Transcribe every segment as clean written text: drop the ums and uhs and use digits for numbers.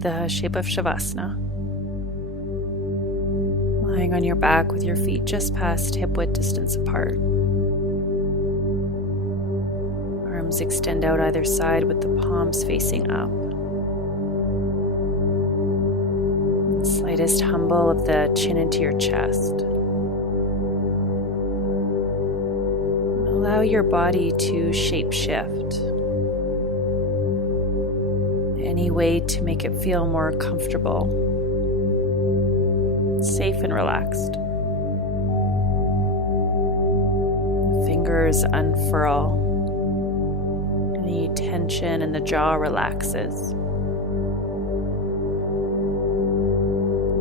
the shape of Shavasana. Lying on your back with your feet just past hip-width distance apart. Arms extend out either side with the palms facing up. And slightest humble of the chin into your chest. Allow your body to shape shift. Any way to make it feel more comfortable, safe and relaxed. Fingers unfurl. Any tension in the jaw relaxes.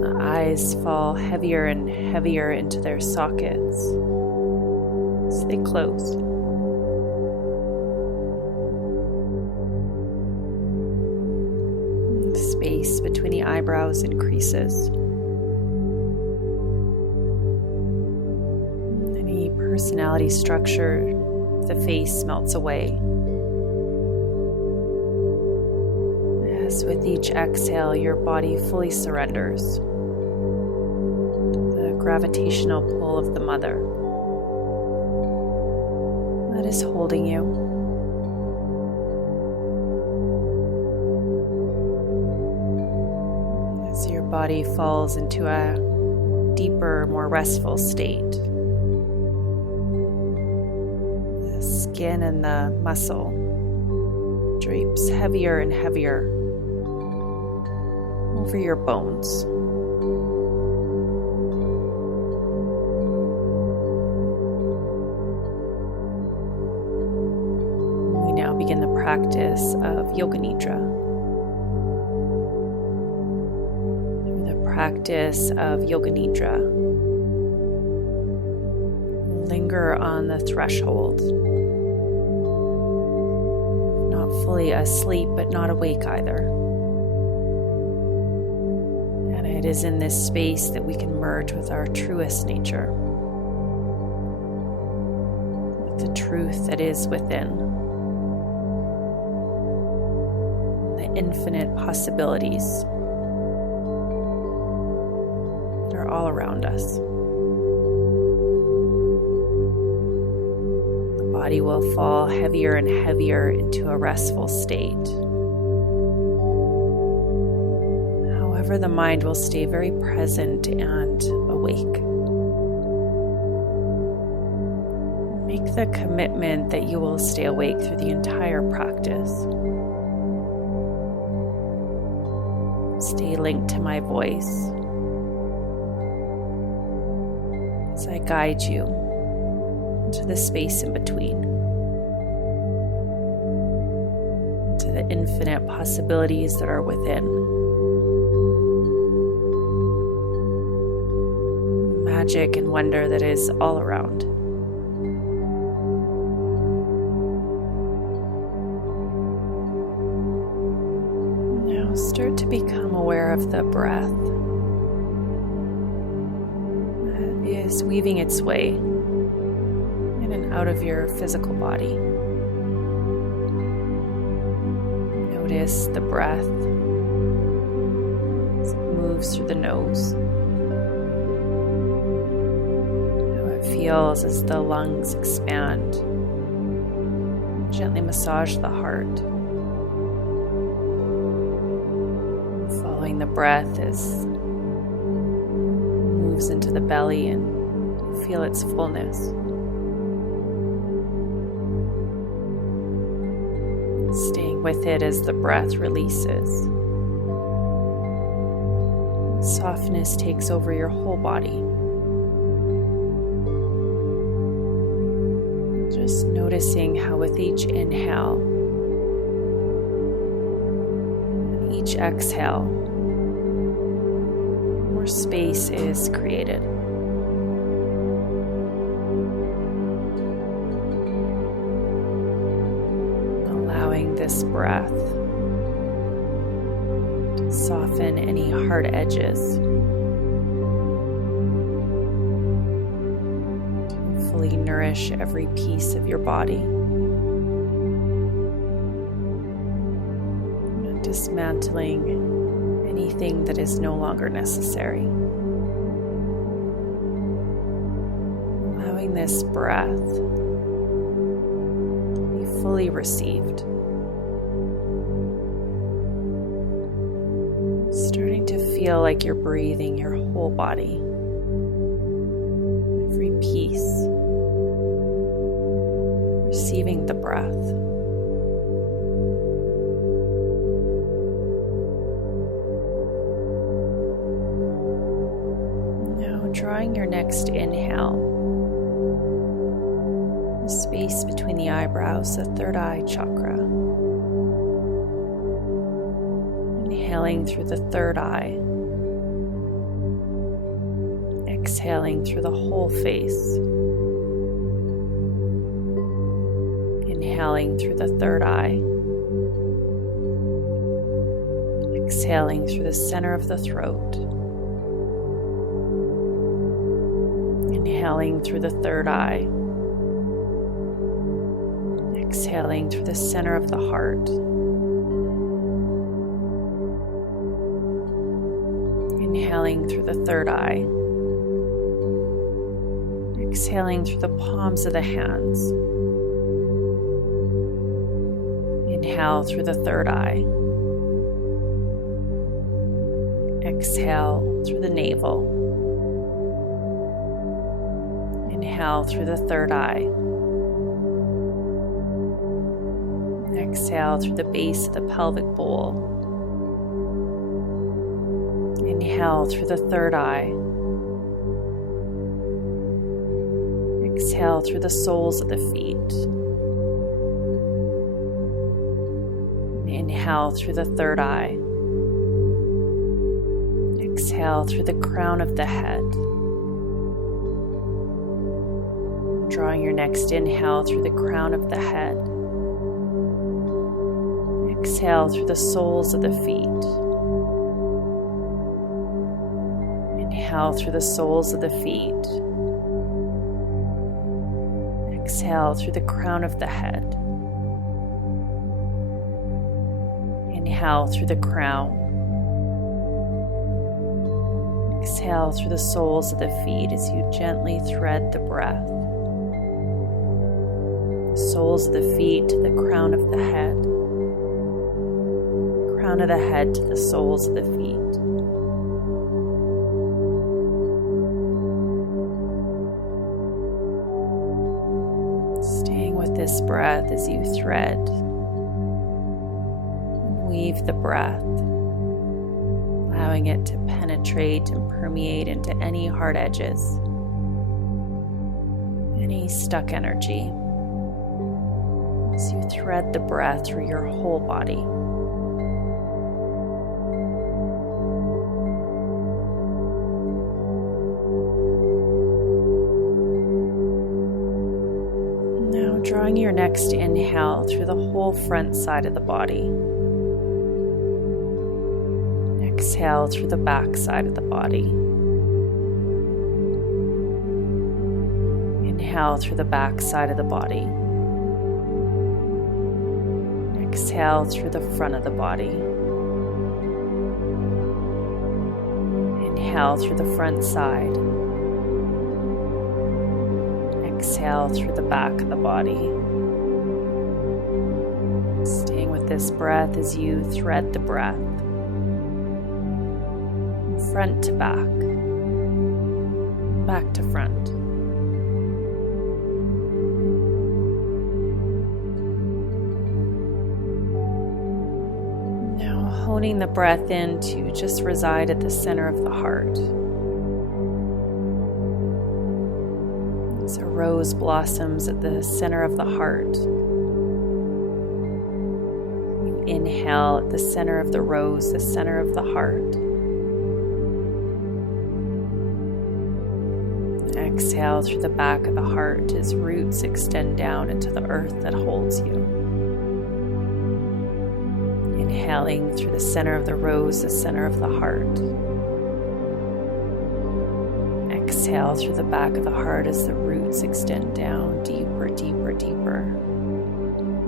The eyes fall heavier and heavier into their sockets as they close. Space between the eyebrows increases. Any personality structure, the face melts away. As with each exhale, your body fully surrenders to the gravitational pull of the mother that is holding you. Your body falls into a deeper, more restful state. The skin and the muscle drapes heavier and heavier over your bones. We now begin the practice of Yoga Nidra. Practice of Yoga Nidra. Linger on the threshold. Not fully asleep, but not awake either. And it is in this space that we can merge with our truest nature, with the truth that is within, the infinite possibilities all around us. The body will fall heavier and heavier into a restful state. However, the mind will stay very present and awake. Make the commitment that you will stay awake through the entire practice. Stay linked to my voice as I guide you into the space in between, to the infinite possibilities that are within, the magic and wonder that is all around. Now start to become aware of the breath. Is weaving its way in and out of your physical body. Notice the breath as it moves through the nose. How it feels as the lungs expand. Gently massage the heart. Following the breath as moves into the belly and feel its fullness. Staying with it as the breath releases. Softness takes over your whole body. Just noticing how with each inhale and each exhale, more space is created. Allowing this breath to soften any hard edges, to fully nourish every piece of your body. Dismantling anything that is no longer necessary. Allowing this breath to be fully received. Starting to feel like you're breathing your whole body. Every piece. Receiving the breath. Now drawing your next inhale. The space between the eyebrows, the third eye chakra. Inhaling through the third eye. Exhaling through the whole face. Inhaling through the third eye. Exhaling through the center of the throat. Inhaling through the third eye. Exhaling through the center of the heart. Inhaling through the third eye. Exhaling through the palms of the hands. Inhale through the third eye. Exhale through the navel. Inhale through the third eye. Exhale through the base of the pelvic bowl. Inhale through the third eye. Exhale through the soles of the feet. Inhale through the third eye. Exhale through the crown of the head. Drawing your next inhale through the crown of the head. Exhale through the soles of the feet. Inhale through the soles of the feet. Exhale through the crown of the head. Inhale through the crown. Exhale through the soles of the feet as you gently thread the breath. The soles of the feet to the crown of the head. Crown of the head to the soles of the feet. Staying with this breath as you thread and weave the breath, allowing it to penetrate and permeate into any hard edges, any stuck energy, as you thread the breath through your whole body. Now drawing your next inhale through the whole front side of the body. Exhale through the back side of the body. Inhale through the back side of the body. Exhale through the front of the body. Inhale through the front side. Exhale through the back of the body. Staying with this breath as you thread the breath. Front to back, back to front. Now honing the breath in to just reside at the center of the heart. As a rose blossoms at the center of the heart. You inhale at the center of the rose, the center of the heart. Exhale through the back of the heart as roots extend down into the earth that holds you. Inhaling through the center of the rose, the center of the heart. Exhale through the back of the heart as the roots extend down deeper, deeper, deeper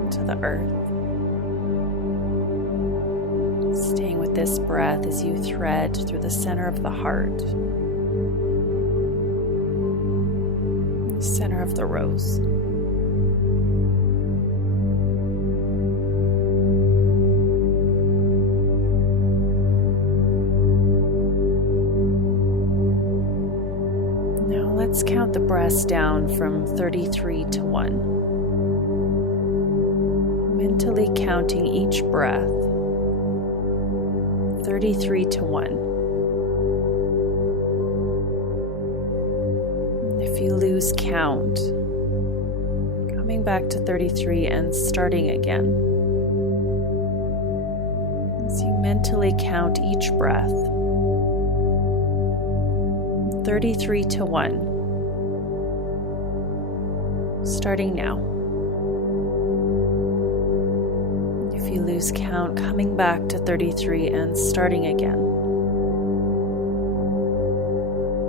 into the earth. Staying with with this breath as you thread through the center of the heart, the center of the rose. Now let's count the breaths down from 33 to 1. Mentally counting each breath. 33 to 1. If you lose count, coming back to 33 and starting again. As you mentally count each breath. 33 to 1. Starting now. If you lose count, coming back to 33 and starting again.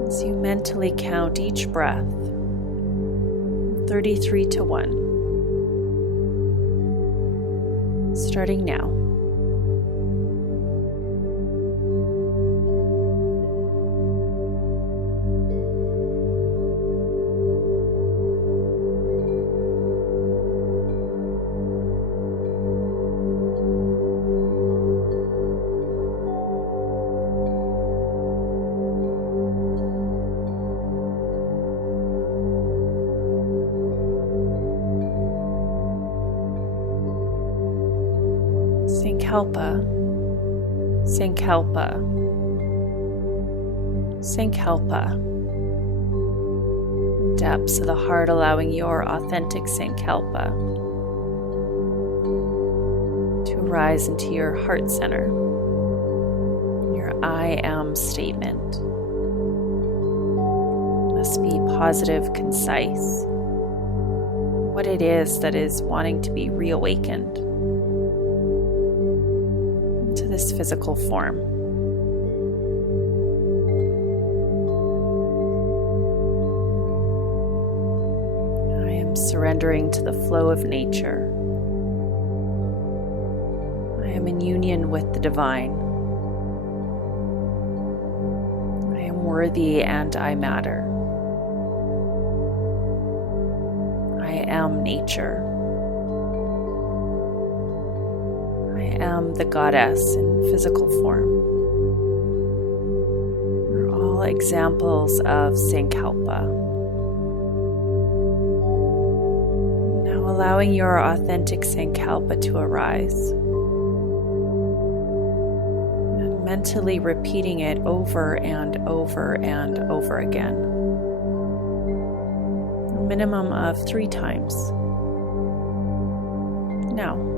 As you mentally count each breath, 33 to 1. Starting now. Sankalpa, Sankalpa, Sankalpa. Depths of the heart, allowing your authentic Sankalpa to rise into your heart center, your I am statement. Must be positive, concise, what it is that is wanting to be reawakened into this physical form. I am surrendering to the flow of nature. I am in union with the divine. I am worthy and I matter. I am nature. I am the goddess in physical form. Are all examples of Sankalpa. Now allowing your authentic Sankalpa to arise. And mentally repeating it over and over and over again. A minimum of 3 times. Now.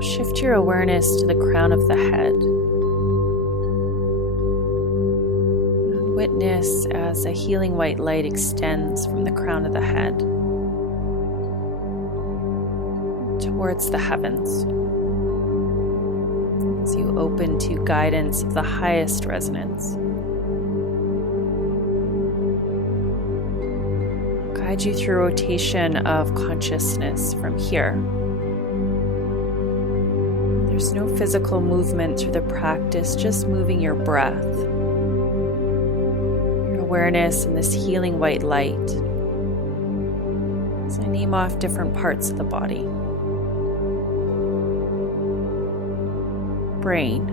Shift your awareness to the crown of the head. And witness as a healing white light extends from the crown of the head towards the heavens. As you open to guidance of the highest resonance. I'll guide you through rotation of consciousness from here. There's no physical movement through the practice, just moving your breath, your awareness in this healing white light. As I name off different parts of the body. Brain,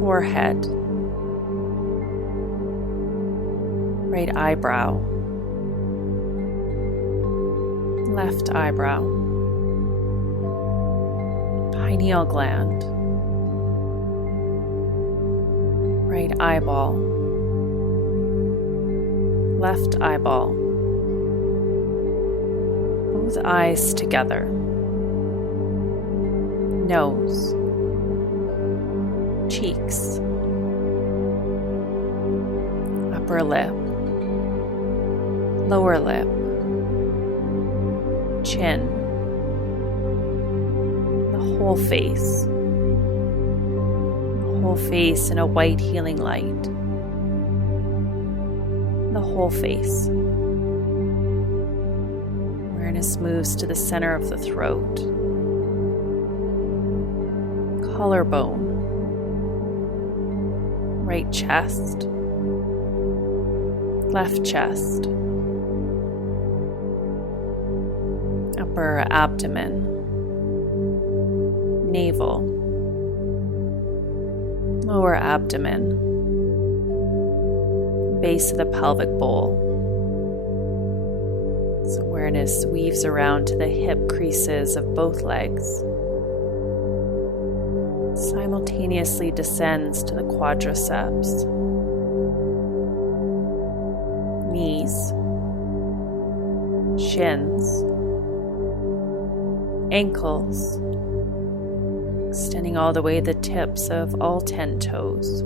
forehead, right eyebrow, left eyebrow, pineal gland, right eyeball, left eyeball, both eyes together, nose, cheeks, upper lip, lower lip, chin, whole face in a white healing light. the whole face. Awareness moves to the center of the throat, collarbone, right chest, left chest, upper abdomen, navel, lower abdomen, base of the pelvic bowl. So awareness weaves around to the hip creases of both legs, simultaneously descends to the quadriceps, knees, shins, ankles, extending all the way the tips of all 10 toes.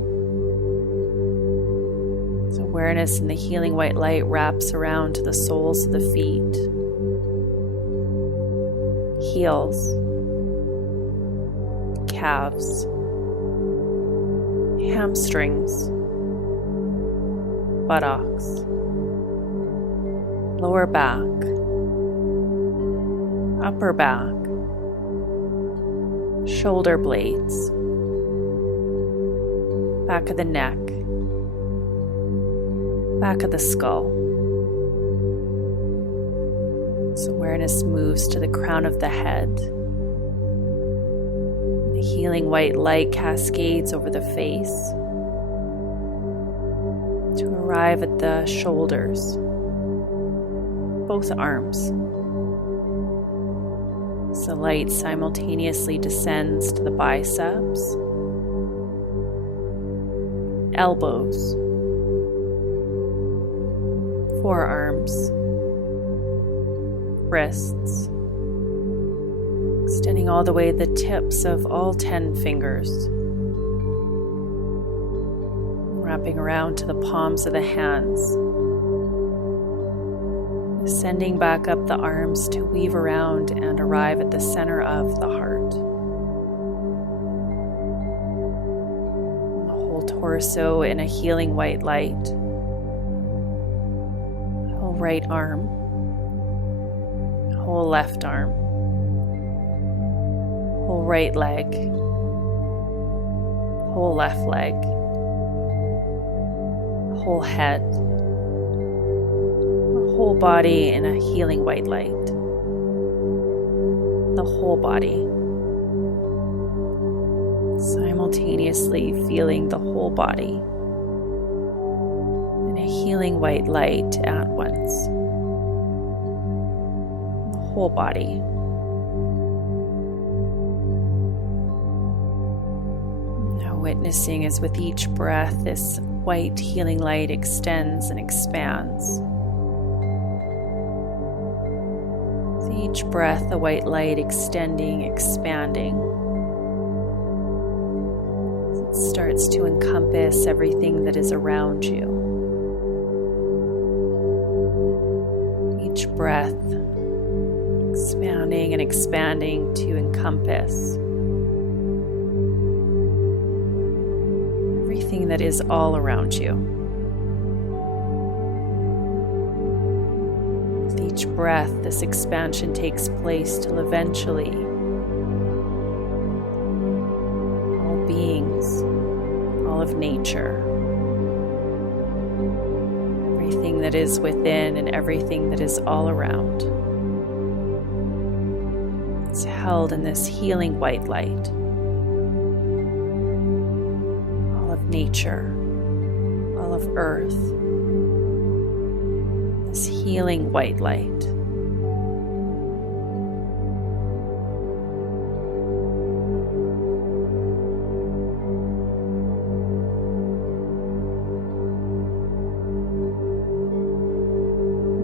So awareness in the healing white light wraps around to the soles of the feet, heels, calves, hamstrings, buttocks, lower back, upper back, shoulder blades, back of the neck, back of the skull. So awareness moves to the crown of the head. The healing white light cascades over the face to arrive at the shoulders, both arms. The light simultaneously descends to the biceps, elbows, forearms, wrists, extending all the way the tips of all 10 fingers, wrapping around to the palms of the hands, ascending back up the arms to weave around and arrive at the center of the heart. The whole torso in a healing white light. Whole right arm, whole left arm, whole right leg, whole left leg, whole head, whole body in a healing white light. The whole body. Simultaneously feeling the whole body in a healing white light at once. The whole body. Now witnessing as with each breath this white healing light extends and expands. Each breath, the white light extending, expanding. It starts to encompass everything that is around you. Each breath expanding and expanding to encompass everything that is all around you. Each breath, this expansion takes place till eventually all beings, all of nature, everything that is within and everything that is all around, is held in this healing white light. All of nature, all of earth, this healing white light.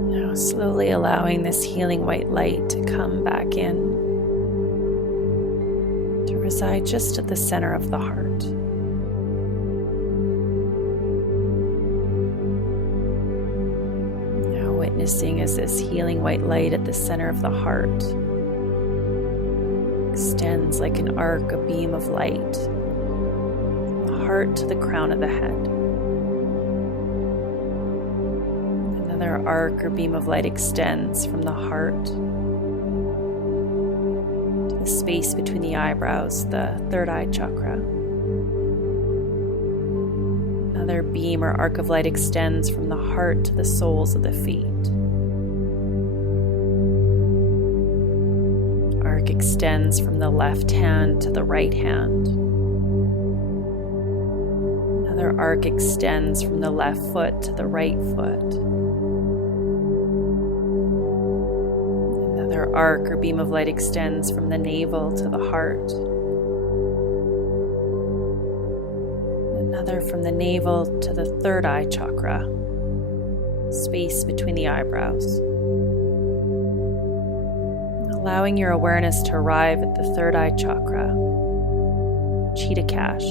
Now slowly allowing this healing white light to come back in, to reside just at the center of the heart. Witnessing as this healing white light at the center of the heart extends like an arc, a beam of light, from the heart to the crown of the head. Another arc or beam of light extends from the heart to the space between the eyebrows, the third eye chakra. Another beam or arc of light extends from the heart to the soles of the feet. Arc extends from the left hand to the right hand. Another arc extends from the left foot to the right foot. Another arc or beam of light extends from the navel to the heart. Another from the navel to the third eye chakra, space between the eyebrows. Allowing your awareness to arrive at the third eye chakra, Chitta Cash,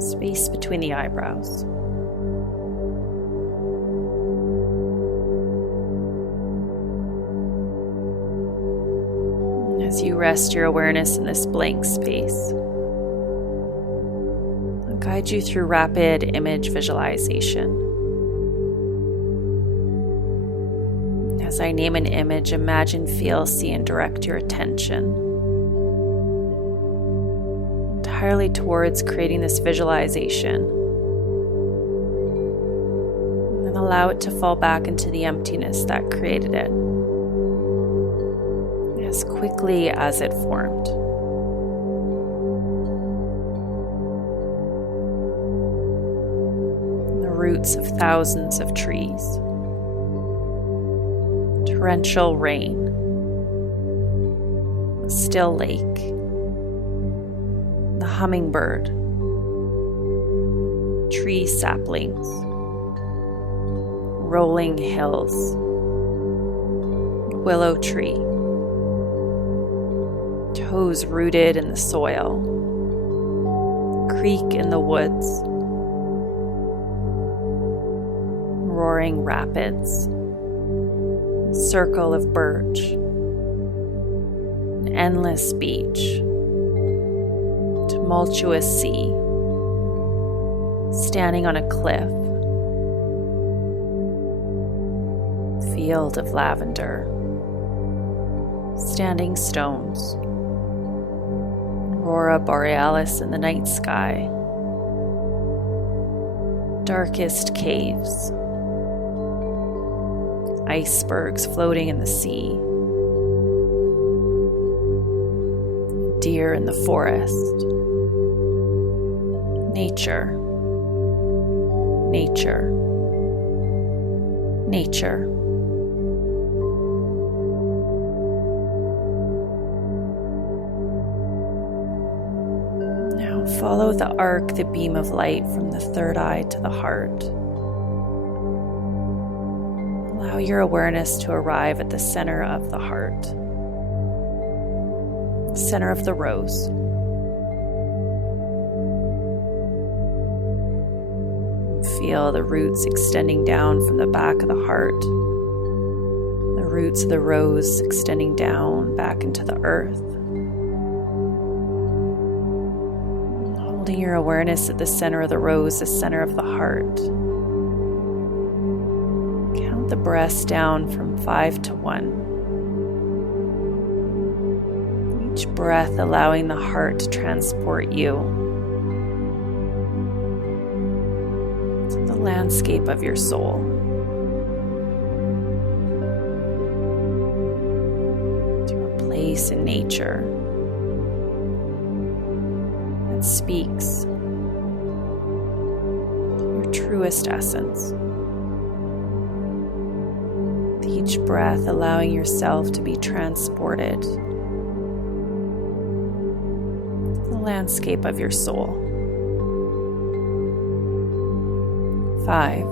space between the eyebrows. As you rest your awareness in this blank space, I'll guide you through rapid image visualization. As I name an image, imagine, feel, see, and direct your attention entirely towards creating this visualization. And then allow it to fall back into the emptiness that created it as quickly as it formed. The roots of thousands of trees. Torrential rain, a still lake, the hummingbird, tree saplings, rolling hills, willow tree, toes rooted in the soil, creek in the woods, roaring rapids, circle of birch, an endless beach, tumultuous sea, standing on a cliff, field of lavender, standing stones, aurora borealis in the night sky, darkest caves, icebergs floating in the sea, deer in the forest, nature, nature, nature. Now follow the arc, the beam of light from the third eye to the heart. Allow your awareness to arrive at the center of the heart, center of the rose. Feel the roots extending down from the back of the heart, the roots of the rose extending down back into the earth. Holding your awareness at the center of the rose, the center of the heart. The breaths down from 5 to 1. Each breath allowing the heart to transport you to the landscape of your soul. To a place in nature that speaks your truest essence. Each breath allowing yourself to be transported to the landscape of your soul. 5,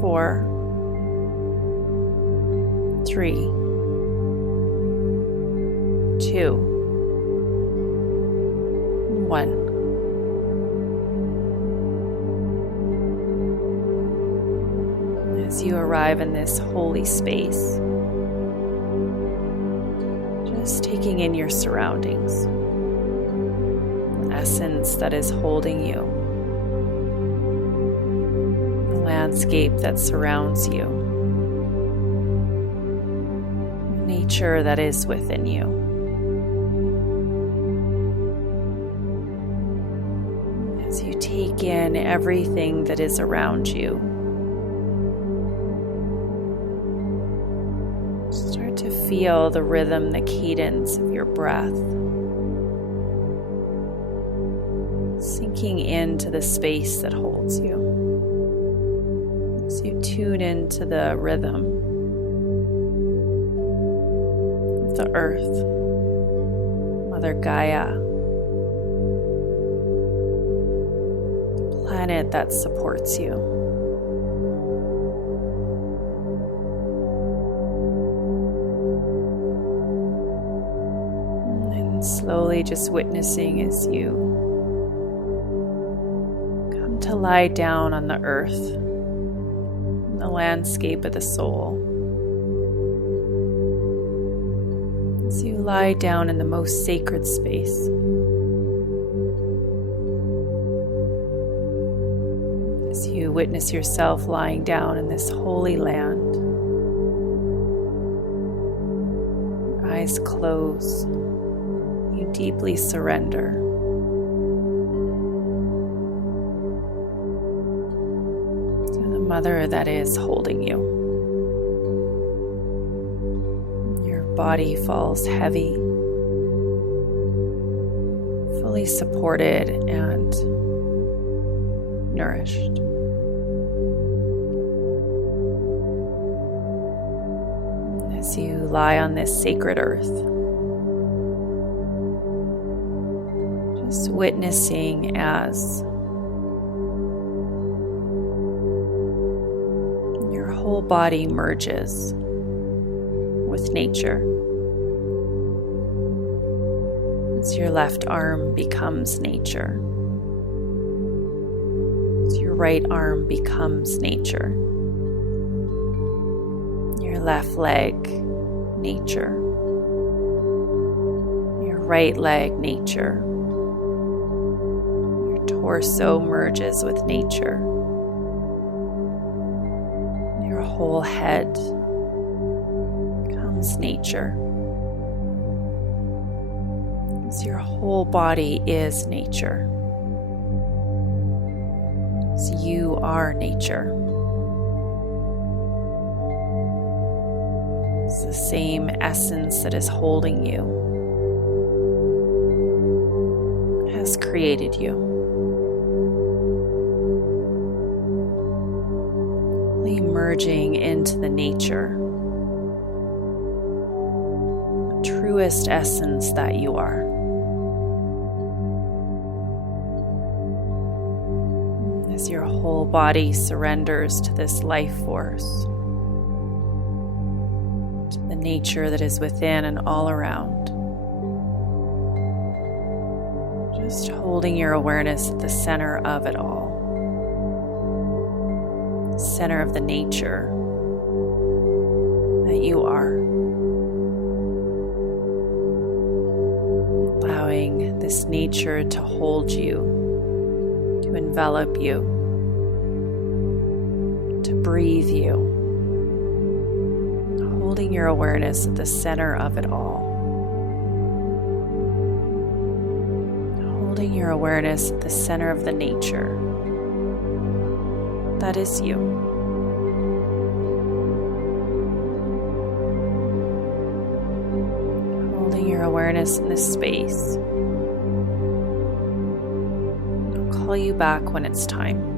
4, 3, 2, 1. As you arrive in this holy space, just taking in your surroundings, the essence that is holding you, landscape that surrounds you, nature that is within you. As you take in everything that is around you, start to feel the rhythm, the cadence of your breath, sinking into the space that holds you. As you tune into the rhythm of the earth, Mother Gaia, the planet that supports you. And slowly just witnessing as you come to lie down on the earth, the landscape of the soul. As you lie down in the most sacred space, as you witness yourself lying down in this holy land, your eyes close, you deeply surrender. Mother that is holding you. Your body falls heavy, fully supported and nourished. As you lie on this sacred earth, just witnessing as whole body merges with nature. As your left arm becomes nature, as your right arm becomes nature, your left leg, nature, your right leg, nature, your torso merges with nature. Whole head becomes nature. As your whole body is nature. As you are nature. It's the same essence that is holding you, has created you. Merging into the nature, the truest essence that you are. As your whole body surrenders to this life force, to the nature that is within and all around, just holding your awareness at the center of it all. Center of the nature that you are, allowing this nature to hold you, to envelop you, to breathe you, holding your awareness at the center of it all, holding your awareness at the center of the nature that is you. Holding your awareness in this space. I'll call you back when it's time.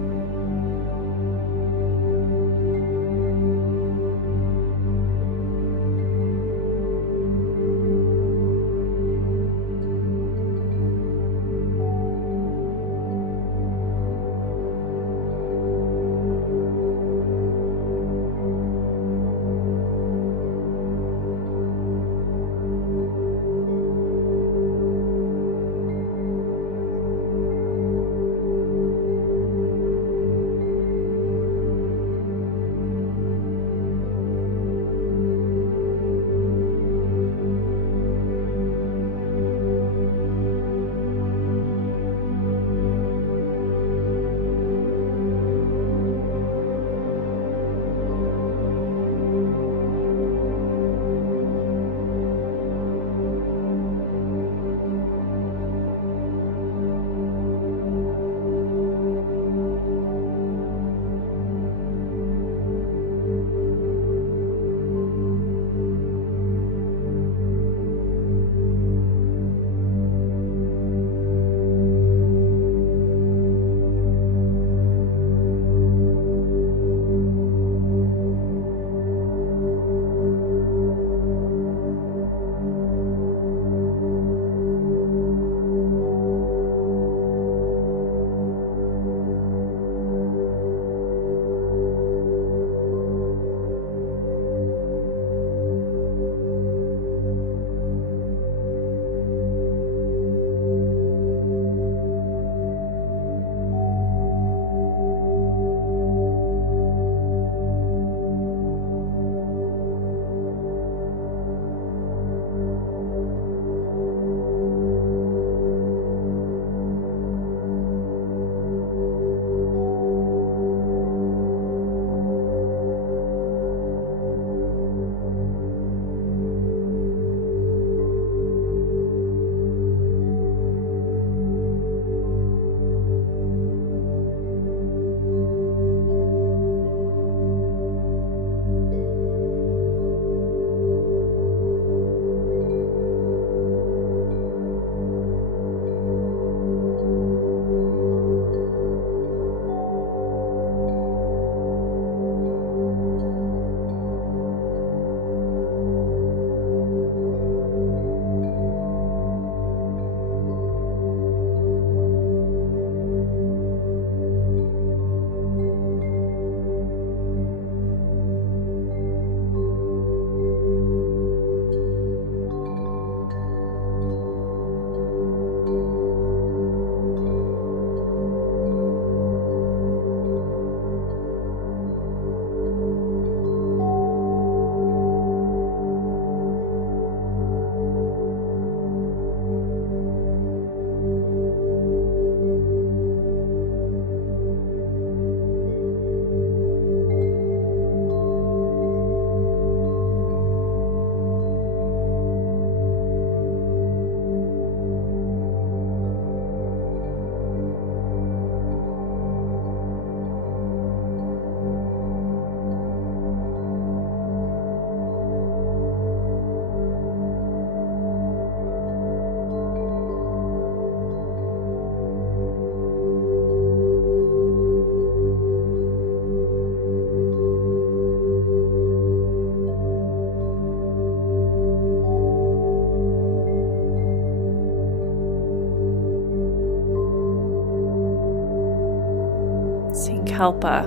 Sankalpa,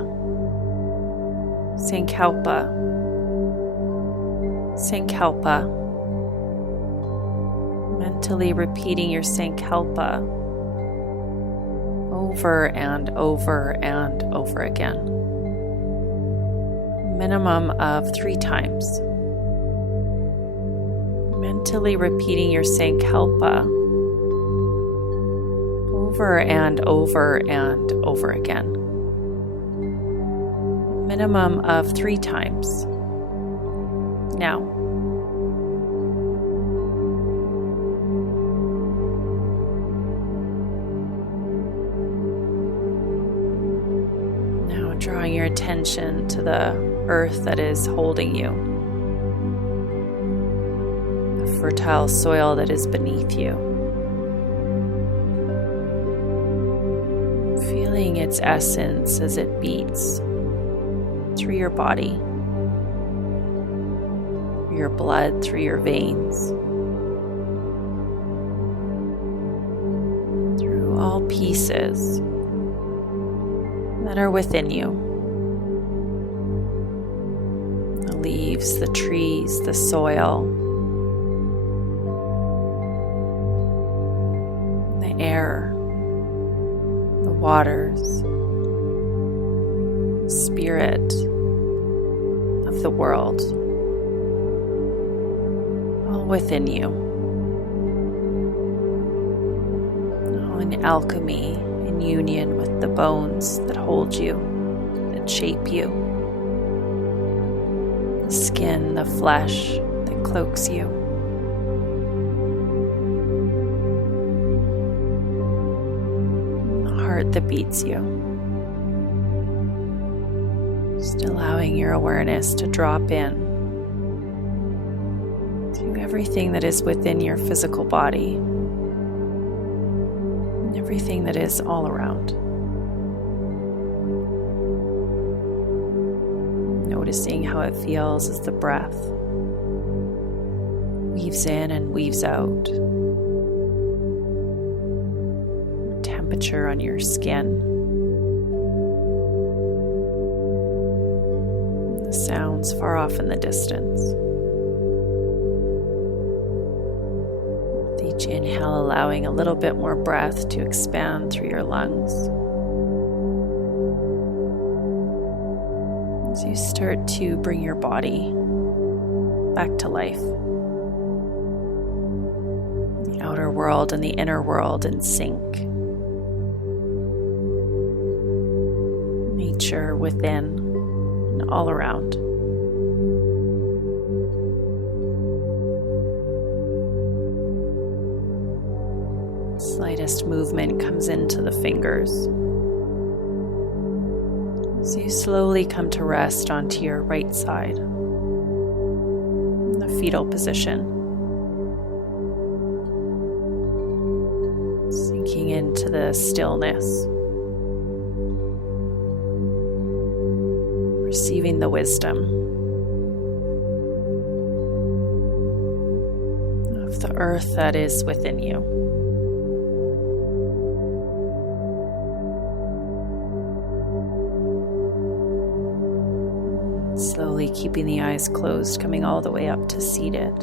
Sankalpa, Sankalpa. Mentally repeating your Sankalpa over and over and over again. Minimum of 3 times. Mentally repeating your Sankalpa over and over and over again. Minimum of 3 times. Now. Now drawing your attention to the earth that is holding you. The fertile soil that is beneath you. Feeling its essence as it beats through your body, your blood through your veins, through all pieces that are within you. The leaves, the trees, the soil, the air, the waters, the spirit of the world, all within you, all in alchemy, in union with the bones that hold you, that shape you, the skin, the flesh that cloaks you. The heart that beats you. Just allowing your awareness to drop in to everything that is within your physical body and everything that is all around. Noticing how it feels as the breath weaves in and weaves out. The temperature on your skin. The sounds far off in the distance. With each inhale, allowing a little bit more breath to expand through your lungs. As you start to bring your body back to life. The outer world and the inner world in sync. Nature within and all around. Slightest movement comes into the fingers. So you slowly come to rest onto your right side, in the fetal position. Sinking into the stillness. Receiving the wisdom of the earth that is within you. Slowly keeping the eyes closed, coming all the way up to seated.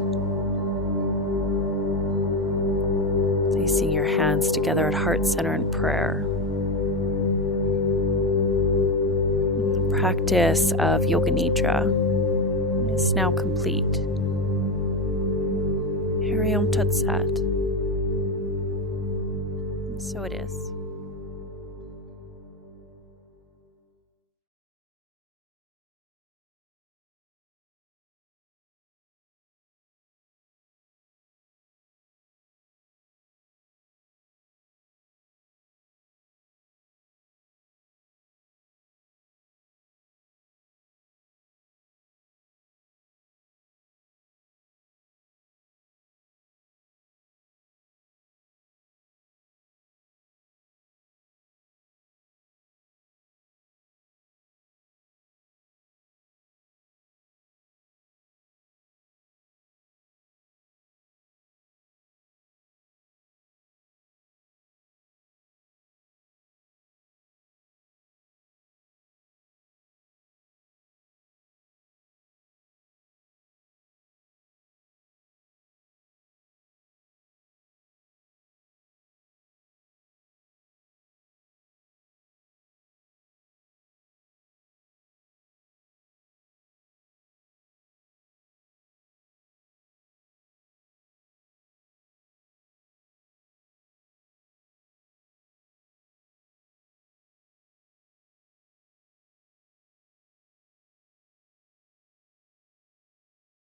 Placing your hands together at heart center in prayer. The practice of Yoga Nidra is now complete. Hariom Tat Sat. So it is.